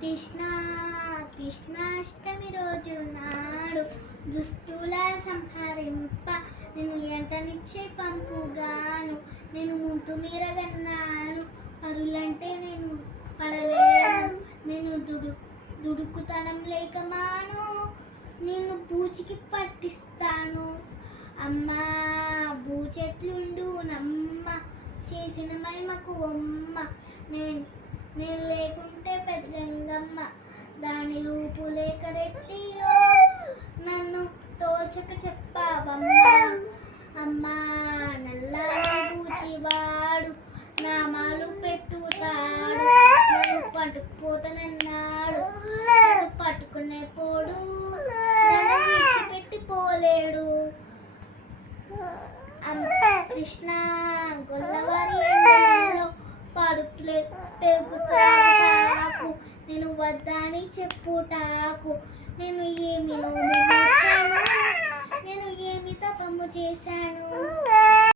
కృష్ణ కృష్ణాష్టమి రోజు నాడు దుష్టుల సంహరింప నేను ఎంతనిచ్చే పంపుగాను. నేను ముందు మీరగన్నాను పరులంటే నేను పడలేను. నేను దుడుకుతనం లేక మాను నేను బూచికి పట్టిస్తాను. అమ్మా బూచెట్లుండు నమ్మ చేసిన మైమకు అమ్మ. నేను లేకుంటే పెద్దగంగమ్మ దాని రూపు లేక రెట్టిలో నన్ను తోచక చెప్పావమ్మా. అమ్మా నల్లాని బూచివాడు నామాలు పెట్టుతాడు. నన్ను పట్టుకుపోతానన్నాడు నన్ను పట్టుకునే పోడు విడిచిపెట్టిపోలేడు. కృష్ణ గొల్లవారి ఎండలో పడుకులే పెరుగుతాకు నేను వద్దని చెప్పుటాకు. నేను ఏమి తపము చేశాను.